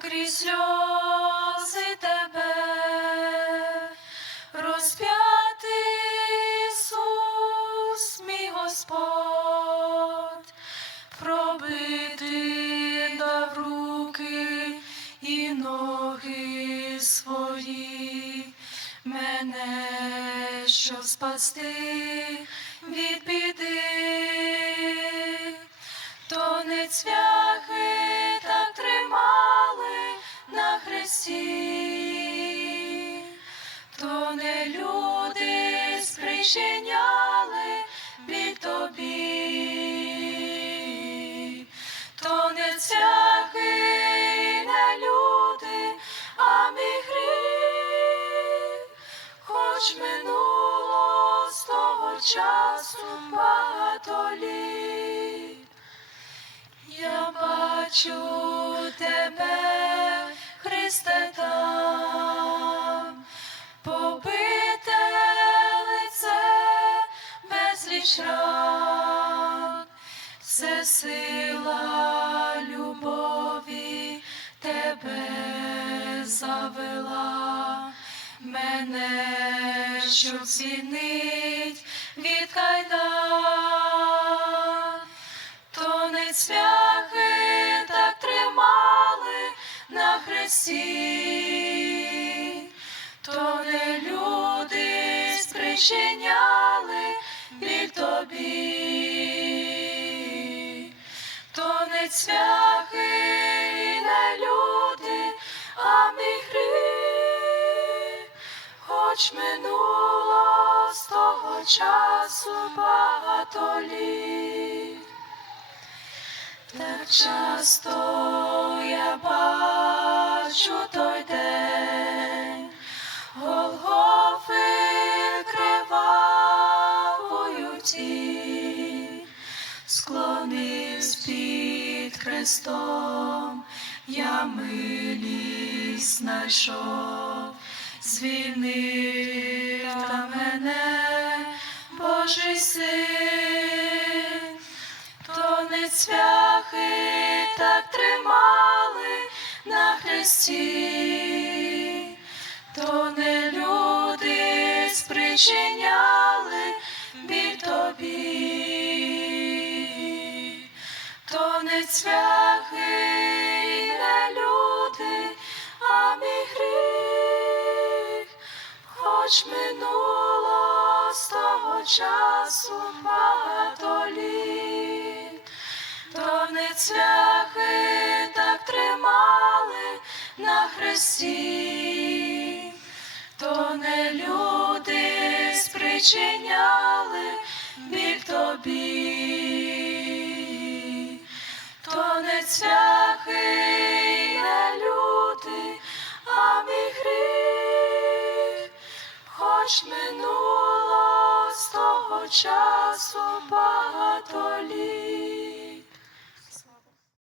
крізь сльози тебе, розп'ятий Ісус, мій Господь, пробити дав руки і ноги свої, мене, щоб спасти від біди, то не цвяхи на то не люди спричиняли біль тобі, то не цвяхи і не люди, а мій гріх, хоч минуло з того часу багато літ. Я бачу безліч ран, це сила любові тебе завела, мене, щоб звільнить від кайдан. То не цвяхи так тримали на хресті, то не люди спричиняли біль тобі, то не цвяхи і не люди, а мій гріх, хоч минуло з того часу багато літ. Так часто я бачу під хрестом, я милість знайшов, звільнив та мене, Божий син. То не цвяхи так тримали на хресті, то не люди спричиняли цвяхи і не люди, а мій гріх, хоч минуло з того часу багато літ, то не цвяхи так тримали на хресті, то не люди спричиняли біль тобі, то не люди, а мій гріх, хоч минуло з того часу багато літ.